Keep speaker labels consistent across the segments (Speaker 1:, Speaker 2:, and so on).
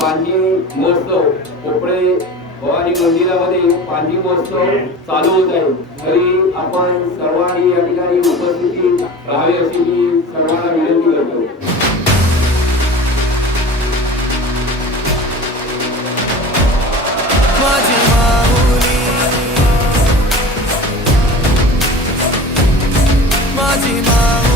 Speaker 1: पांजी महोत्सव कोपडे भवानी मंदिरामध्ये पांजी महोत्सव चालू होत आहे तरी आपण सर्वांनी या ठिकाणी उपस्थिती राहावी अशी मी सर्वांना विनंती करतो.
Speaker 2: माझी माऊली.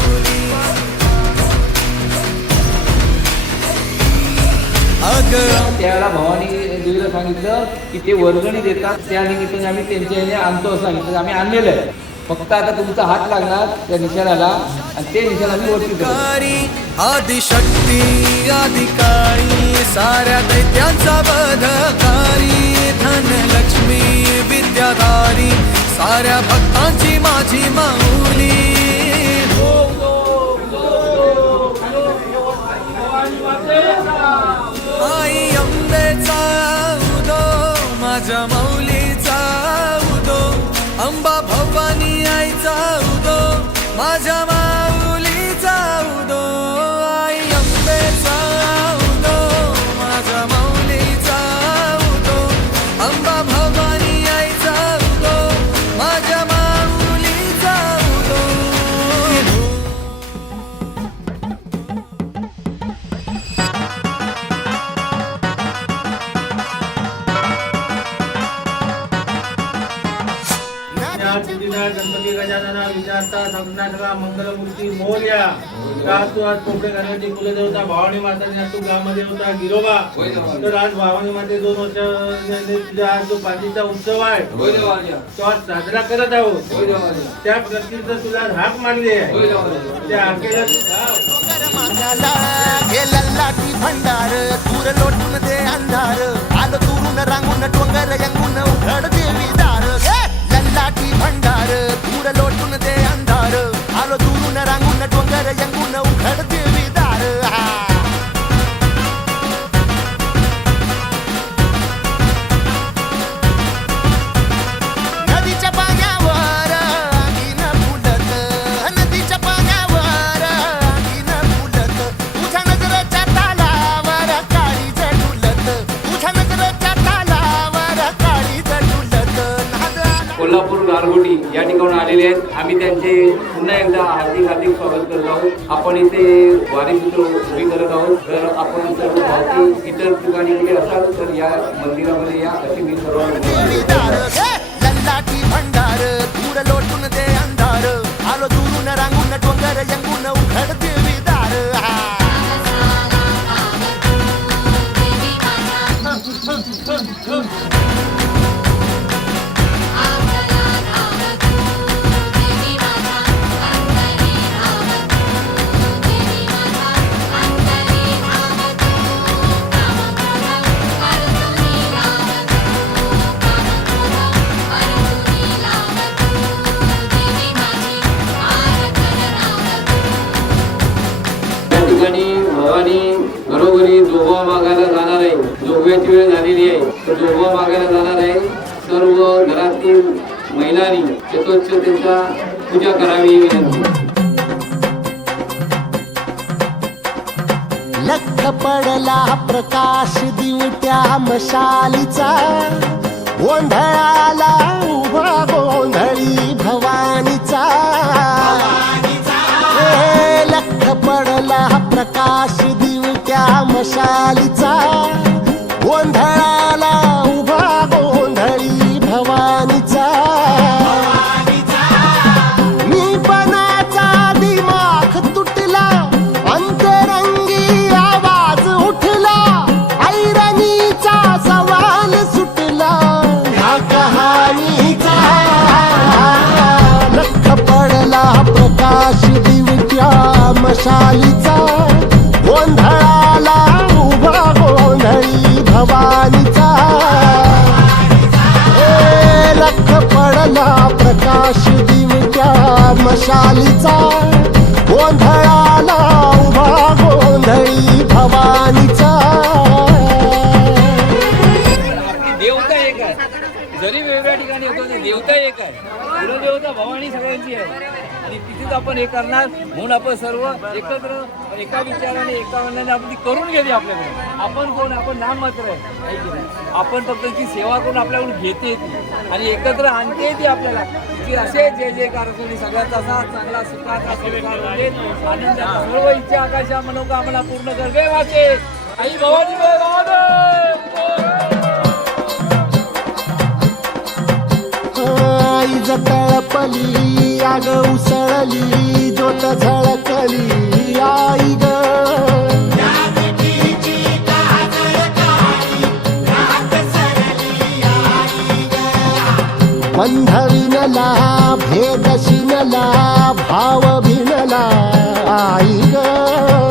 Speaker 3: त्यावेळेला भवानी देवीला सांगितलं की ते वर्गणी देतात त्या निमित्ताने आम्ही त्यांच्या ह्याने आणतो असं सांगितलं. आम्ही आणलेलं आहे. फक्त आता तुमचा हात लागणार त्या निशाणाला आणि ते निशाण आम्ही वरती करू
Speaker 2: आदिशक्ती आदिकाळी साऱ्या दैत्यांचा बधकारी धनलक्ष्मी विद्याधारी साऱ्या भक्तांची माझी माऊली.
Speaker 4: olacağım विचारता संकटाटका मंगलमूर्ती मोर्या का तू आज कोपडे गणपती कुलदेवता भवानी माता आज तू ग्रामदेवता गिरोबा. तर आज भवानी माते दोन वर्ष तुझ्या आज जो पाठीचा उत्सव आहे तो आज साजरा करत आहोत. त्या प्रतीचं तुला हाक मानली आहे. त्या हाकेला
Speaker 5: हे भंडार दूर लोटून दे अंधार. आलो दुरून रांगून डोंगर यंगून उघड देवी दार हे लल्लाटी भंडार दूर लोटून दे अंधार आलो दुरून रांगून डोंगर यंगून उघड देवी दार नदीच्या पाण्यावर फुलत नदीच्या पाण्यावर आगीन फुलत तुझ्या नजरेच्या तालावर काळी झडुलत तुझ्या नजरेच्या तालावर काळी झडुलत
Speaker 1: कोल्हापूर गारगोटी या ठिकाणी आलेले आहेत. आम्ही त्यांचे पुन्हा एकदा हार्दिक हार्दिक स्वागत करत आहोत. आपण इथे वारीसूत्र उभी करत आहोत. जर आपण सर्व भावकी इतर ठिकाणी गेले असाल तर या मंदिरामध्ये या अशी मी सर्वांना विनंती करतो.
Speaker 5: देवीदार.
Speaker 1: जोगवा मागायला जाणार आहे. जोगव्याची वेळ झालेली आहे. तर जोगवा मागायला जाणार आहे. सर्व घरातील महिलांनी चतुर्थतेच्या पूजा करावी विनंती.
Speaker 5: लख पडला प्रकाश दिवट्या मशालीचा. दिवट्या झाला प्रकाश दिवट्या मशालीचा.
Speaker 1: आपण हे करणार. म्हणून आपण सर्व एकत्र एका विचाराने एका मनाने आपण ती करून घेते आपल्याकडे. आपण कोण? आपण नाम मात्र आहे. आपण फक्त ती सेवा करून आपल्याकडून घेते ती. आणि एकत्र आणते ती आपल्याला. की असे जे जे कार्यक्रम सगळ्यात असा चांगला सुखाचा संसार होऊ आनंदाचा. सर्व इच्छा आकाशा मनोकामना पूर्ण कर वाचे आई भवानी
Speaker 5: तळपली आग उसळली ज्योत झळकली आई ग. बंध विनला भेद शिनला भाव भिनला आई ग.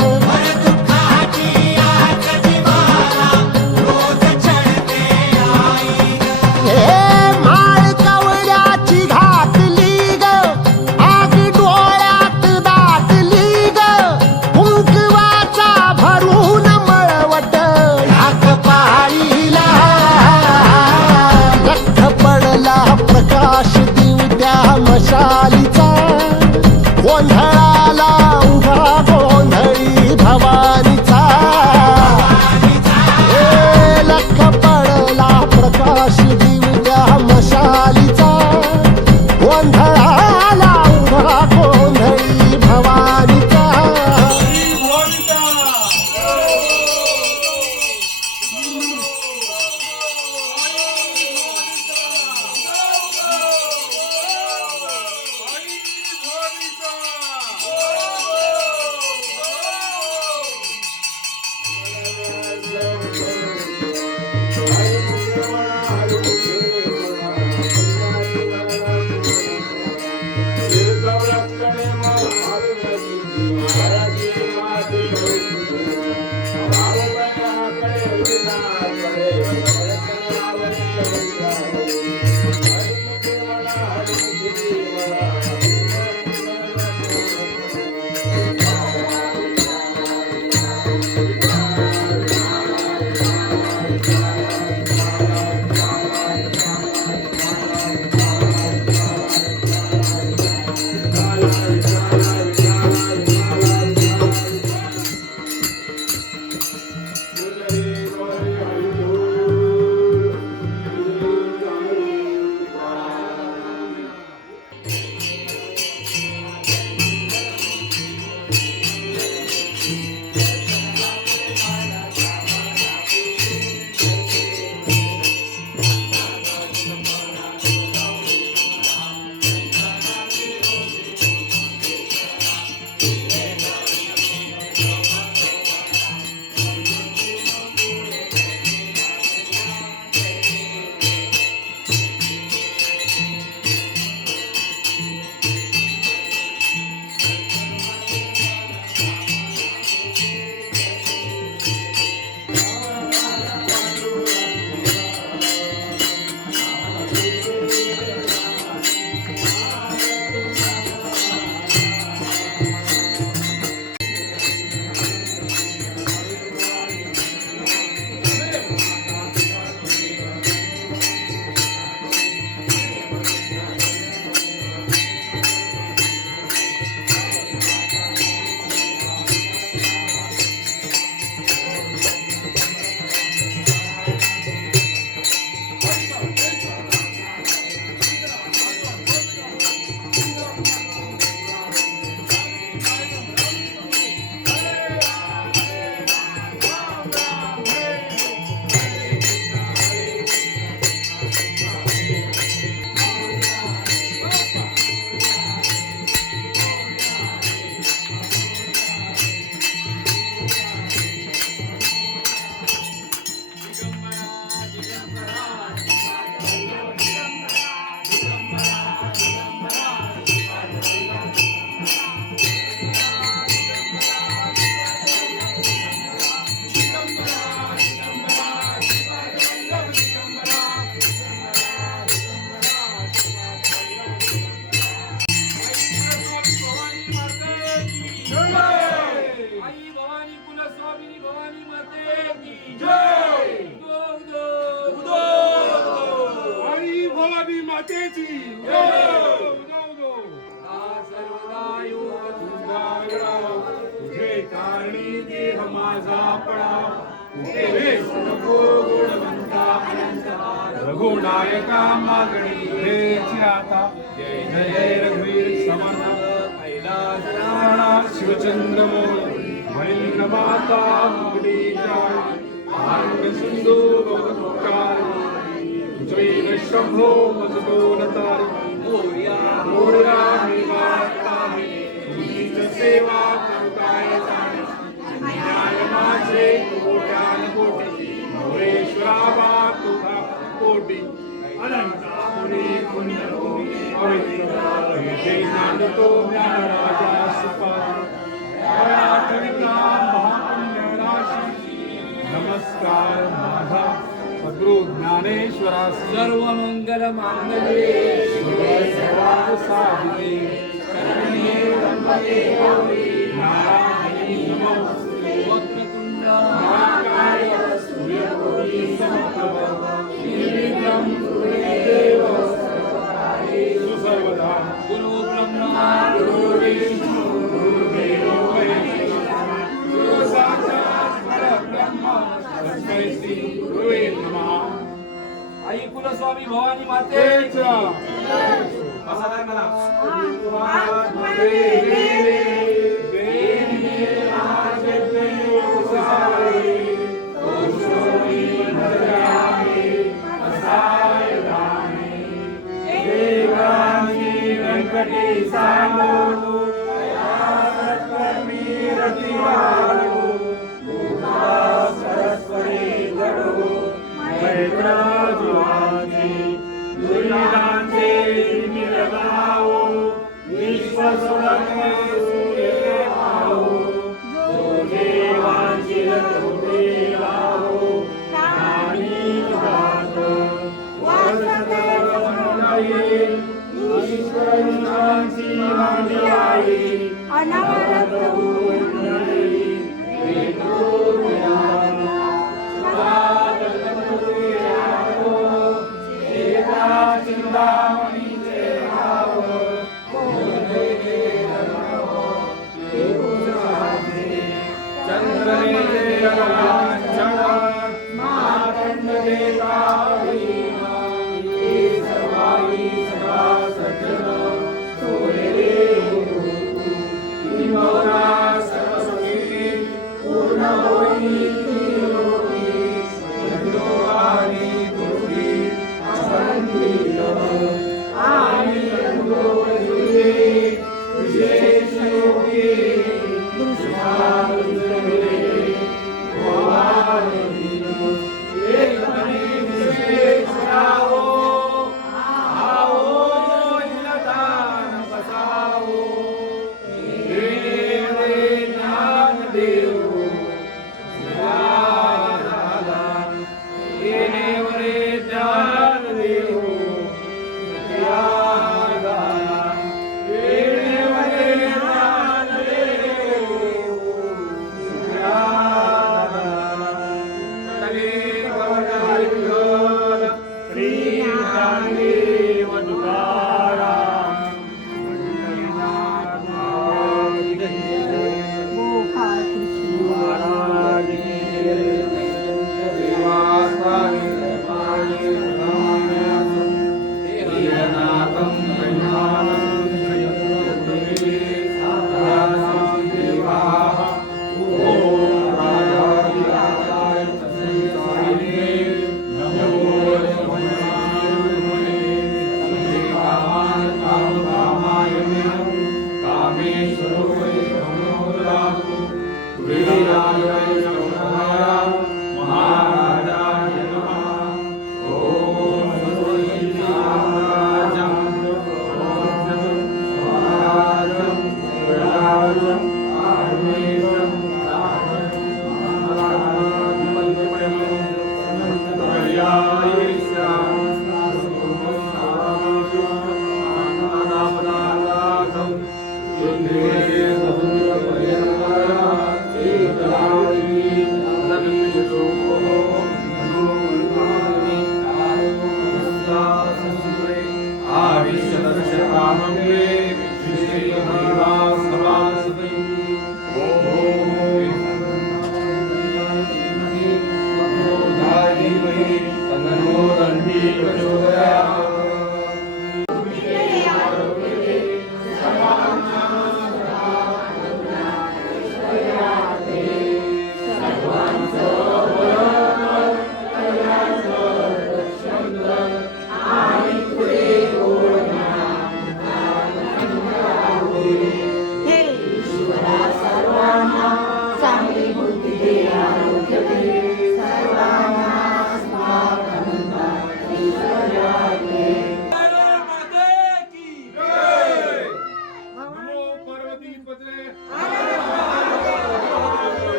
Speaker 6: माझा पडा कुठे नको गुणवंता रघुनायका मागणी तुझेची आता जय जय रघुवीर समर्थ कैलास राणा शिवचंद्र मोल मणिंद्र माता मुगली जाय भांग सिंधू भवतुकार उज्जैन शंभो मजतो नतारी मोर्या मोर्या मी वाटतामी तुझीच सेवा कोट्यान कोटी मोरेश्वरा बा तुझा कोटी अनंतापुरी पुण्यभूमी। पवित्र येथे नांदतो ज्ञानराजा सुपार कविता महापुण्य राशी नमस्कार माझा सद्गुरु ज्ञानेश्वरास
Speaker 1: सर्व मंगल मांगल्ये
Speaker 6: गौरी नारायणी
Speaker 1: कुलस्वामी भवानी माते
Speaker 6: तेचा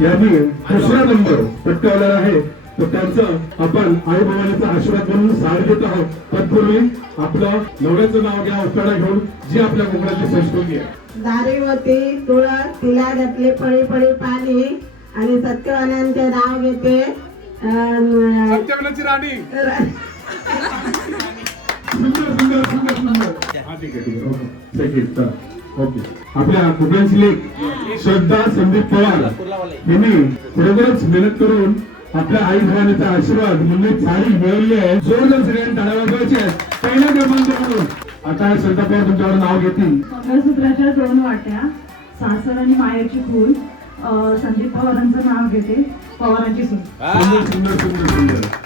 Speaker 7: यांनी दुसरा नंबर पटकावलेला आहे. तर त्यांचं आपण आई भवानीचा आशीर्वाद म्हणून सार घेत आहोत. तत्पूर्वी आपलं नवऱ्याचं नाव घ्या उकाडा घेऊन जी आपल्या कोकणाची संस्कृती आहे.
Speaker 8: दारीवती तुळस तिला घातले पळी पळी पाणी. आणि सत्यवानांचे नाव घेते
Speaker 7: सत्यवनाची राणी. सुंदर सुंदर सुंदर सुंदर. हा ठीक आहे ठीक आहे. ओके. सेकंड चला ओके. आपल्या कोकणाची लेख श्रद्धा संदीप पवार यांनी खरोखरच मेहनत करून आपल्या आई भवानीचा आशीर्वाद म्हणजे साडी मिळवली आहे. जोरदार सगळ्यांनी टाळ्या वाजवायचे आहेत. पहिला क्रमांक म्हणून. आता श्रद्धा पवार तुमच्यावर नाव घेतील.
Speaker 9: मंगळसूत्राच्या दोन वाट्या सासर आणि मायाची फूल. अं, संदीप पवारांचं नाव घेते. पवारांची
Speaker 7: सुंदर सुंदर सुंदर सुंदर.